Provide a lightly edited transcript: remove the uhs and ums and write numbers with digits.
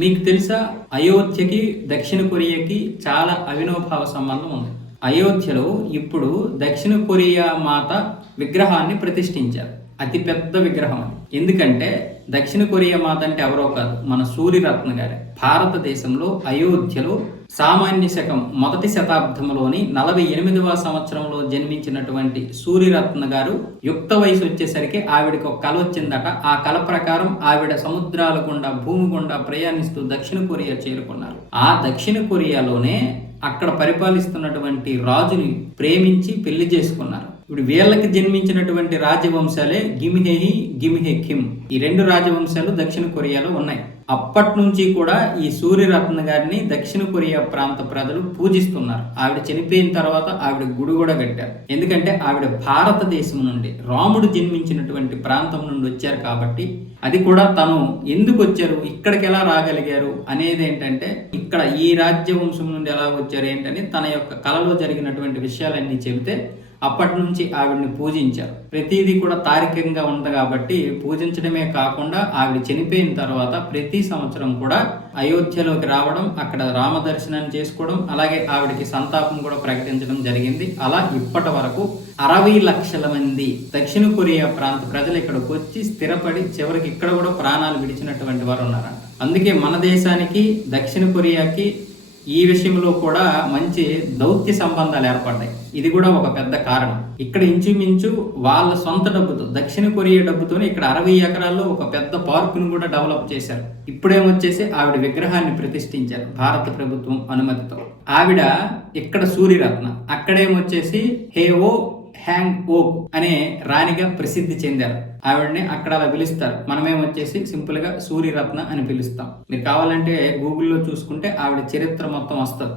మీకు తెలుసా, అయోధ్యకి దక్షిణ కొరియాకి చాలా అవినోభావ సంబంధం ఉంది. అయోధ్యలో ఇప్పుడు దక్షిణ కొరియా మాత విగ్రహాన్ని ప్రతిష్ఠించారు. అతి పెద్ద విగ్రహం అది. ఎందుకంటే దక్షిణ కొరియా మాత అంటే ఎవరో కాదు, మన సూర్యరత్న గారే. భారతదేశంలో అయోధ్యలో సామాన్య శకం 1వ శతాబ్దంలోని 48వ సంవత్సరంలో జన్మించినటువంటి సూర్యరత్న గారు యుక్త వయసు వచ్చేసరికి ఆవిడకి ఒక కల వచ్చిందట. ఆ కల ప్రకారం ఆవిడ సముద్రాల గుండా, భూమి గుండా ప్రయాణిస్తూ దక్షిణ కొరియా చేరుకున్నారు. ఆ దక్షిణ కొరియాలోనే అక్కడ పరిపాలిస్తున్నటువంటి రాజుని ప్రేమించి పెళ్లి చేసుకున్నారు. ఇప్పుడు వీళ్ళకి జన్మించినటువంటి రాజవంశాలే గిమ్హేహి, గిమ్హే కిమ్. ఈ 2 రాజవంశాలు దక్షిణ కొరియాలో ఉన్నాయి. అప్పటి నుంచి కూడా ఈ సూర్యరత్న గారిని దక్షిణ కొరియా ప్రాంత ప్రజలు పూజిస్తున్నారు. ఆవిడ చనిపోయిన తర్వాత ఆవిడ గుడి కూడా కట్టారు. ఎందుకంటే ఆవిడ భారతదేశం నుండి, రాముడు జన్మించినటువంటి ప్రాంతం నుండి వచ్చారు కాబట్టి, అది కూడా తను ఎందుకు వచ్చారు, ఇక్కడికి ఎలా రాగలిగారు అనేది ఏంటంటే, ఇక్కడ ఈ రాజ్యవంశం నుండి ఎలా వచ్చారు ఏంటని తన యొక్క కళలో జరిగినటువంటి విషయాలన్నీ చెబితే అప్పటి నుంచి ఆవిడ్ని పూజించారు. ప్రతిదీ కూడా తారికంగా ఉంది కాబట్టి పూజించడమే కాకుండా ఆవిడ చనిపోయిన తర్వాత ప్రతి సంవత్సరం కూడా అయోధ్యలోకి రావడం, అక్కడ రామ దర్శనాన్ని చేసుకోవడం, అలాగే ఆవిడకి సంతాపం కూడా ప్రకటించడం జరిగింది. అలా ఇప్పటి వరకు 60 లక్షల మంది దక్షిణ కొరియా ప్రాంత ప్రజలు ఇక్కడికి వచ్చి స్థిరపడి చివరికి ఇక్కడ కూడా ప్రాణాలు విడిచినటువంటి వారు ఉన్నారంట. అందుకే మన దేశానికి దక్షిణ కొరియాకి ఈ విషయంలో కూడా మంచి దౌత్య సంబంధాలు ఏర్పడ్డాయి. ఇది కూడా ఒక పెద్ద కారణం. ఇక్కడ ఇంచుమించు వాళ్ళ సొంత డబ్బుతో, దక్షిణ కొరియా డబ్బుతోనే ఇక్కడ 60 ఎకరాల్లో ఒక పెద్ద పార్కును కూడా డెవలప్ చేశారు. ఇప్పుడేమొచ్చేసి ఆవిడ విగ్రహాన్ని ప్రతిష్ఠించారు భారత ప్రభుత్వం అనుమతితో. ఆవిడ ఇక్కడ సూర్యరత్న, అక్కడేమొచ్చేసి హేవో హ్యాంగ్ ఓక్ అనే రాణిగా ప్రసిద్ధి చెందారు. ఆవిడని అక్కడ అలా పిలుస్తారు. మనమేమొచ్చేసి సింపుల్ గా సూర్యరత్న అని పిలుస్తాం. మీరు కావాలంటే గూగుల్లో చూసుకుంటే ఆవిడ చరిత్ర మొత్తం వస్తుంది.